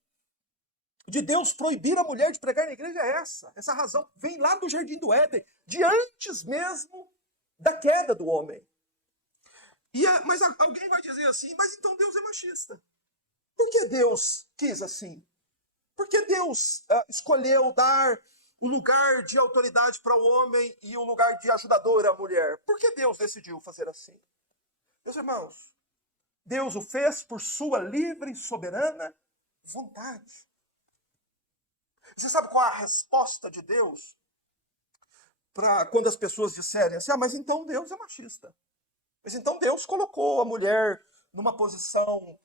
de Deus proibir a mulher de pregar na igreja é essa. Essa razão vem lá do Jardim do Éden, de antes mesmo da queda do homem. Mas alguém vai dizer assim, mas então Deus é machista. Por que Deus quis assim? Por que Deus escolheu dar o lugar de autoridade para o homem e o lugar de ajudador à mulher? Por que Deus decidiu fazer assim? Meus irmãos, Deus o fez por sua livre e soberana vontade. Você sabe qual é a resposta de Deus para quando as pessoas disserem assim, mas então Deus é machista. Mas então Deus colocou a mulher numa posição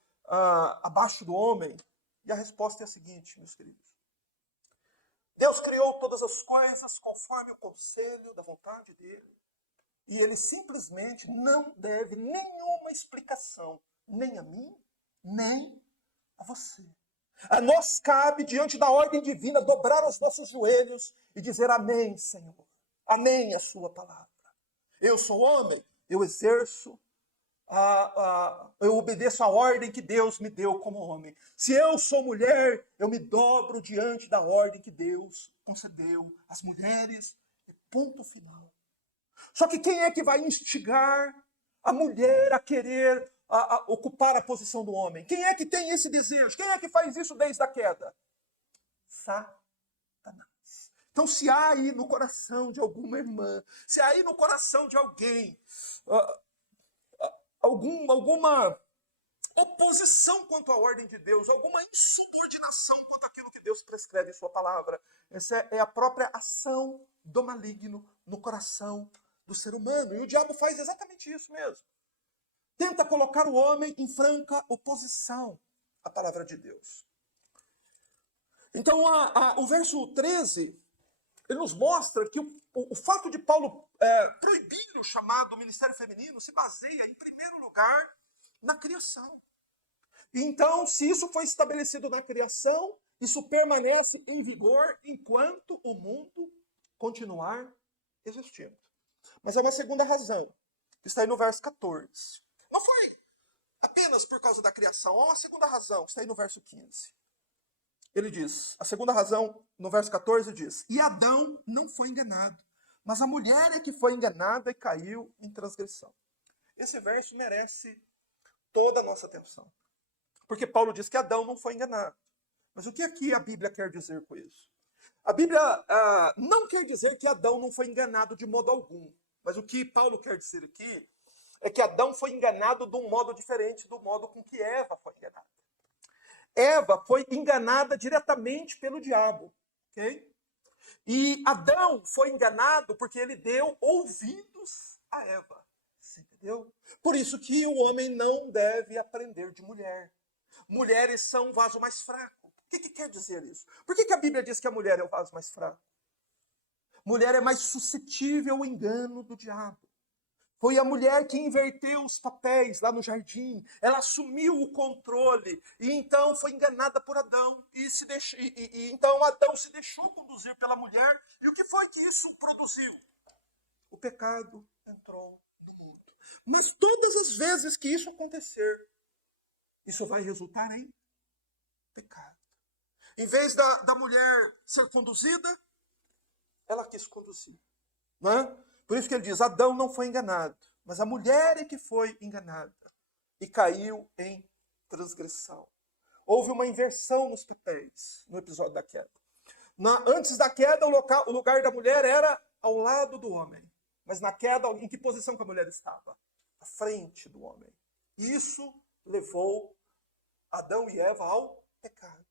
abaixo do homem. E a resposta é a seguinte, meus queridos. Deus criou todas as coisas conforme o conselho da vontade dele. E ele simplesmente não deve nenhuma explicação, nem a mim, nem a você. A nós cabe, diante da ordem divina, dobrar os nossos joelhos e dizer amém, Senhor. Amém a sua palavra. Eu sou homem, eu exerço, eu obedeço a ordem que Deus me deu como homem. Se eu sou mulher, eu me dobro diante da ordem que Deus concedeu às mulheres. E ponto final. Só que quem é que vai instigar a mulher a querer ocupar a posição do homem? Quem é que tem esse desejo? Quem é que faz isso desde a queda? Satanás. Então, se há aí no coração de alguma irmã, se há aí no coração de alguém alguma oposição quanto à ordem de Deus, alguma insubordinação quanto àquilo que Deus prescreve em sua palavra, essa é a própria ação do maligno no coração do ser humano. E o diabo faz exatamente isso mesmo. Tenta colocar o homem em franca oposição à palavra de Deus. Então, o verso 13, ele nos mostra que o fato de Paulo proibir o chamado ministério feminino se baseia, em primeiro lugar, na criação. Então, se isso foi estabelecido na criação, isso permanece em vigor enquanto o mundo continuar existindo. Mas há uma segunda razão, que está aí no verso 14. Não foi apenas por causa da criação, há uma segunda razão, que está aí no verso 15. Ele diz, a segunda razão, no verso 14, diz: e Adão não foi enganado, mas a mulher é que foi enganada e caiu em transgressão. Esse verso merece toda a nossa atenção. Porque Paulo diz que Adão não foi enganado. Mas o que aqui a Bíblia quer dizer com isso? A Bíblia não quer dizer que Adão não foi enganado de modo algum. Mas o que Paulo quer dizer aqui é que Adão foi enganado de um modo diferente do modo com que Eva foi enganada. Eva foi enganada diretamente pelo diabo. Okay? E Adão foi enganado porque ele deu ouvidos a Eva. Você entendeu? Por isso que o homem não deve aprender de mulher. Mulheres são um vaso mais fraco. O que quer dizer isso? Por que a Bíblia diz que a mulher é o vaso mais fraco? Mulher é mais suscetível ao engano do diabo. Foi a mulher que inverteu os papéis lá no jardim. Ela assumiu o controle. E então foi enganada por Adão. Então Adão se deixou conduzir pela mulher. E o que foi que isso produziu? O pecado entrou no mundo. Mas todas as vezes que isso acontecer, isso vai resultar em pecado. Em vez da mulher ser conduzida, ela quis conduzir. Não é? Por isso que ele diz, Adão não foi enganado, mas a mulher é que foi enganada e caiu em transgressão. Houve uma inversão nos papéis no episódio da queda. Antes da queda, o lugar da mulher era ao lado do homem. Mas na queda, em que posição que a mulher estava? À frente do homem. Isso levou Adão e Eva ao pecado.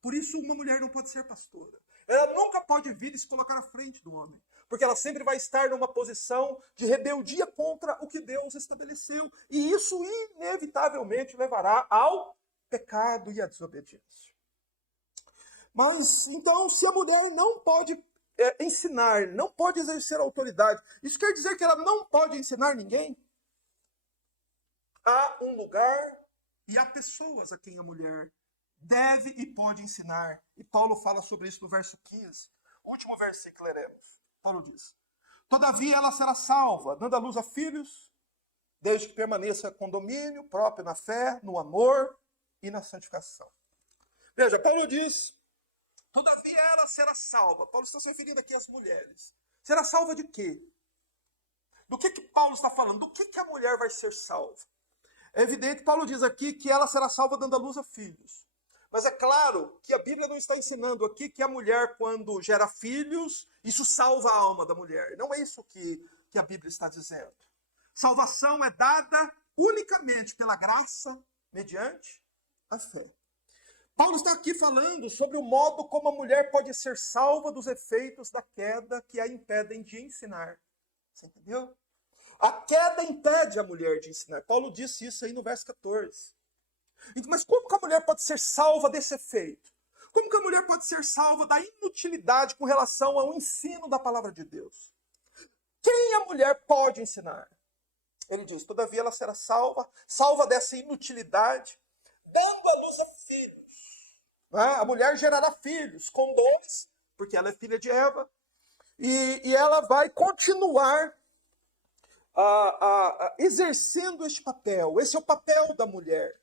Por isso uma mulher não pode ser pastora. Ela nunca pode vir e se colocar à frente do homem. Porque ela sempre vai estar numa posição de rebeldia contra o que Deus estabeleceu. E isso inevitavelmente levará ao pecado e à desobediência. Mas, então, se a mulher não pode ensinar, não pode exercer autoridade, isso quer dizer que ela não pode ensinar ninguém? Há um lugar e há pessoas a quem a mulher deve e pode ensinar. E Paulo fala sobre isso no verso 15. O último versículo que leremos. Paulo diz: todavia ela será salva, dando à luz a filhos, desde que permaneça com domínio próprio na fé, no amor e na santificação. Veja, Paulo diz: todavia ela será salva. Paulo está se referindo aqui às mulheres. Será salva de quê? Do que Paulo está falando? Do que a mulher vai ser salva? É evidente, Paulo diz aqui que ela será salva dando à luz a filhos. Mas é claro que a Bíblia não está ensinando aqui que a mulher, quando gera filhos, isso salva a alma da mulher. Não é isso que a Bíblia está dizendo. Salvação é dada unicamente pela graça, mediante a fé. Paulo está aqui falando sobre o modo como a mulher pode ser salva dos efeitos da queda que a impedem de ensinar. Você entendeu? A queda impede a mulher de ensinar. Paulo disse isso aí no verso 14. Mas como que a mulher pode ser salva desse efeito? Como que a mulher pode ser salva da inutilidade com relação ao ensino da palavra de Deus? Quem a mulher pode ensinar? Ele diz: todavia ela será salva dessa inutilidade, dando à luz a filhos. A mulher gerará filhos com dores, porque ela é filha de Eva, e ela vai continuar exercendo este papel. Esse é o papel da mulher.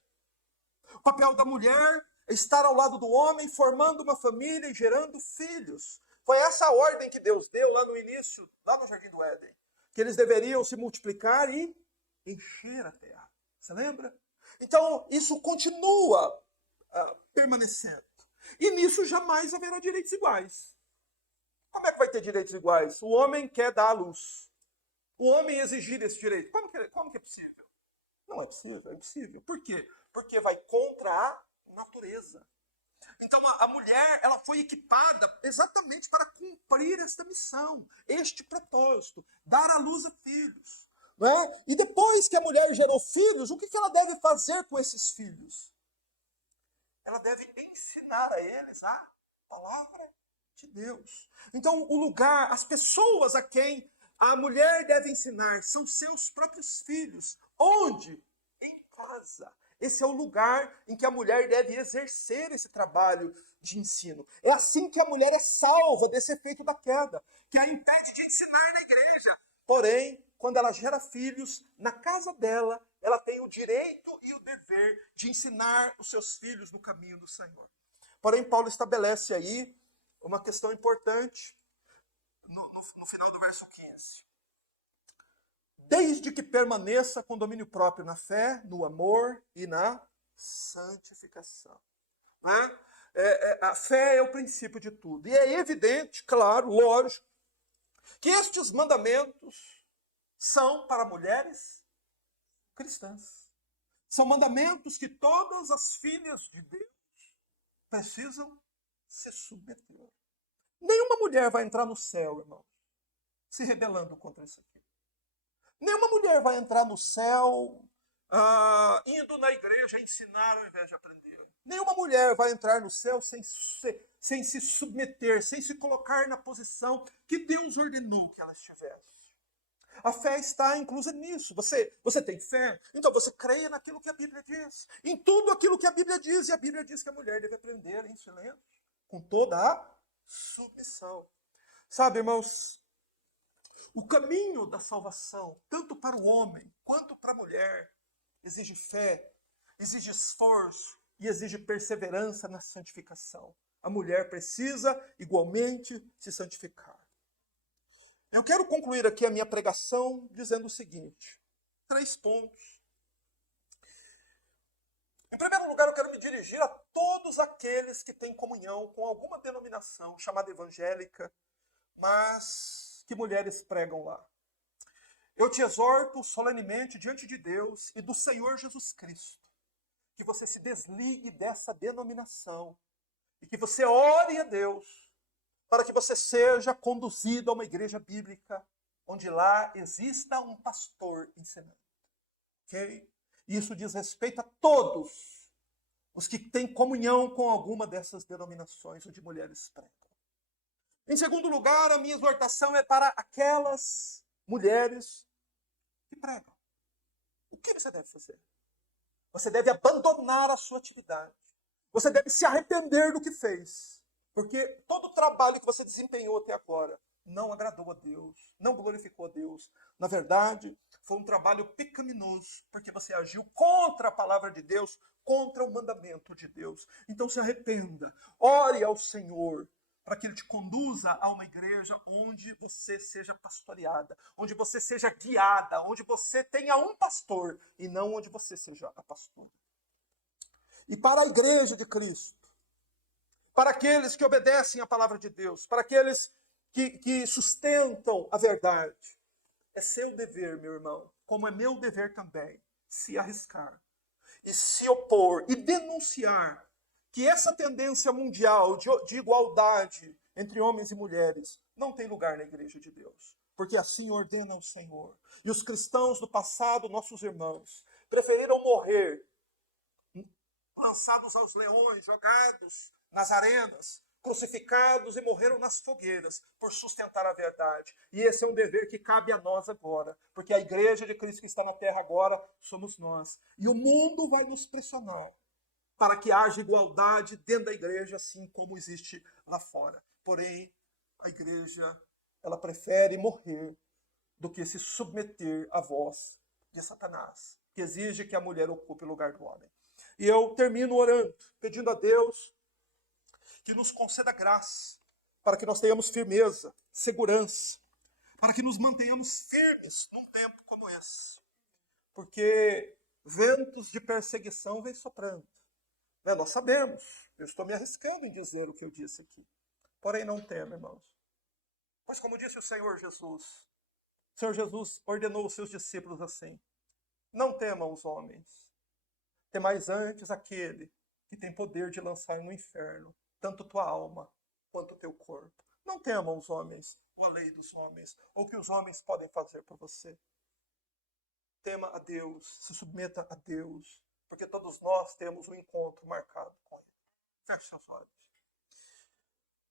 O papel da mulher é estar ao lado do homem, formando uma família e gerando filhos. Foi essa a ordem que Deus deu lá no início, lá no Jardim do Éden. Que eles deveriam se multiplicar e encher a terra. Você lembra? Então, isso continua permanecendo. E nisso jamais haverá direitos iguais. Como é que vai ter direitos iguais? O homem quer dar à luz. O homem exigir esse direito. Como que é possível? Não é possível, é impossível. Por quê? Porque vai contra a natureza. Então a mulher, ela foi equipada exatamente para cumprir esta missão, este propósito, dar à luz a filhos. Né? E depois que a mulher gerou filhos, o que ela deve fazer com esses filhos? Ela deve ensinar a eles a palavra de Deus. Então o lugar, as pessoas a quem a mulher deve ensinar são seus próprios filhos. Onde? Em casa. Esse é o lugar em que a mulher deve exercer esse trabalho de ensino. É assim que a mulher é salva desse efeito da queda, que a impede de ensinar na igreja. Porém, quando ela gera filhos, na casa dela, ela tem o direito e o dever de ensinar os seus filhos no caminho do Senhor. Porém, Paulo estabelece aí uma questão importante no final do verso 15. Desde que permaneça com domínio próprio na fé, no amor e na santificação. Né? A fé é o princípio de tudo. E é evidente, claro, lógico, que estes mandamentos são para mulheres cristãs. São mandamentos que todas as filhas de Deus precisam se submeter. Nenhuma mulher vai entrar no céu, irmão, se rebelando contra isso aqui. Nenhuma mulher vai entrar no céu indo na igreja ensinar ao invés de aprender. Nenhuma mulher vai entrar no céu sem se submeter, sem se colocar na posição que Deus ordenou que ela estivesse. A fé está inclusa nisso. Você tem fé? Então você creia naquilo que a Bíblia diz. Em tudo aquilo que a Bíblia diz. E a Bíblia diz que a mulher deve aprender em silêncio, com toda a submissão. Sabe, irmãos, o caminho da salvação, tanto para o homem quanto para a mulher, exige fé, exige esforço e exige perseverança na santificação. A mulher precisa, igualmente, se santificar. Eu quero concluir aqui a minha pregação dizendo o seguinte: 3 pontos. Em primeiro lugar, eu quero me dirigir a todos aqueles que têm comunhão com alguma denominação chamada evangélica, mas que mulheres pregam lá. Eu te exorto solenemente diante de Deus e do Senhor Jesus Cristo, que você se desligue dessa denominação e que você ore a Deus para que você seja conduzido a uma igreja bíblica, onde lá exista um pastor ensinando. Ok? Isso diz respeito a todos os que têm comunhão com alguma dessas denominações onde mulheres pregam. Em segundo lugar, a minha exortação é para aquelas mulheres que pregam. O que você deve fazer? Você deve abandonar a sua atividade. Você deve se arrepender do que fez. Porque todo o trabalho que você desempenhou até agora não agradou a Deus, não glorificou a Deus. Na verdade, foi um trabalho pecaminoso, porque você agiu contra a palavra de Deus, contra o mandamento de Deus. Então se arrependa, ore ao Senhor, para que Ele te conduza a uma igreja onde você seja pastoreada, onde você seja guiada, onde você tenha um pastor e não onde você seja a pastora. E para a igreja de Cristo, para aqueles que obedecem à palavra de Deus, para aqueles que sustentam a verdade, é seu dever, meu irmão, como é meu dever também, se arriscar e se opor e denunciar que essa tendência mundial de igualdade entre homens e mulheres não tem lugar na igreja de Deus. Porque assim ordena o Senhor. E os cristãos do passado, nossos irmãos, preferiram morrer lançados aos leões, jogados nas arenas, crucificados e morreram nas fogueiras por sustentar a verdade. E esse é um dever que cabe a nós agora, porque a igreja de Cristo que está na terra agora somos nós. E o mundo vai nos pressionar para que haja igualdade dentro da igreja, assim como existe lá fora. Porém, a igreja, ela prefere morrer do que se submeter à voz de Satanás, que exige que a mulher ocupe o lugar do homem. E eu termino orando, pedindo a Deus que nos conceda graça, para que nós tenhamos firmeza, segurança, para que nos mantenhamos firmes num tempo como esse. Porque ventos de perseguição vêm soprando. Nós sabemos, eu estou me arriscando em dizer o que eu disse aqui. Porém, não tema, irmãos. Pois como disse o Senhor Jesus ordenou os seus discípulos assim: não temam os homens, temais antes aquele que tem poder de lançar no inferno tanto tua alma quanto o teu corpo. Não temam os homens, ou a lei dos homens, ou o que os homens podem fazer por você. Tema a Deus, se submeta a Deus, porque todos nós temos um encontro marcado com Ele. Feche seus olhos.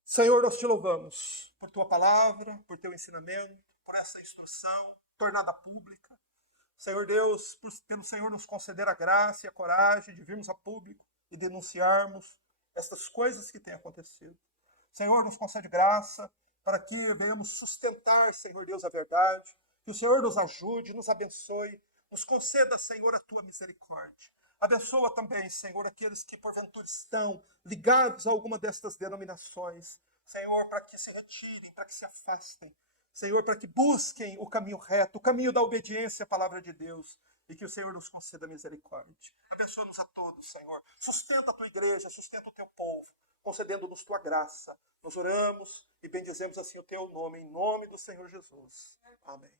Senhor, nós te louvamos por tua palavra, por teu ensinamento, por essa instrução tornada pública. Senhor Deus, pelo Senhor nos conceder a graça e a coragem de virmos a público e denunciarmos estas coisas que têm acontecido. Senhor, nos concede graça para que venhamos sustentar, Senhor Deus, a verdade. Que o Senhor nos ajude, nos abençoe, nos conceda, Senhor, a tua misericórdia. Abençoa também, Senhor, aqueles que porventura estão ligados a alguma destas denominações. Senhor, para que se retirem, para que se afastem. Senhor, para que busquem o caminho reto, o caminho da obediência à palavra de Deus. E que o Senhor nos conceda misericórdia. Abençoa-nos a todos, Senhor. Sustenta a tua igreja, sustenta o teu povo, concedendo-nos tua graça. Nós oramos e bendizemos assim o teu nome, em nome do Senhor Jesus. Amém.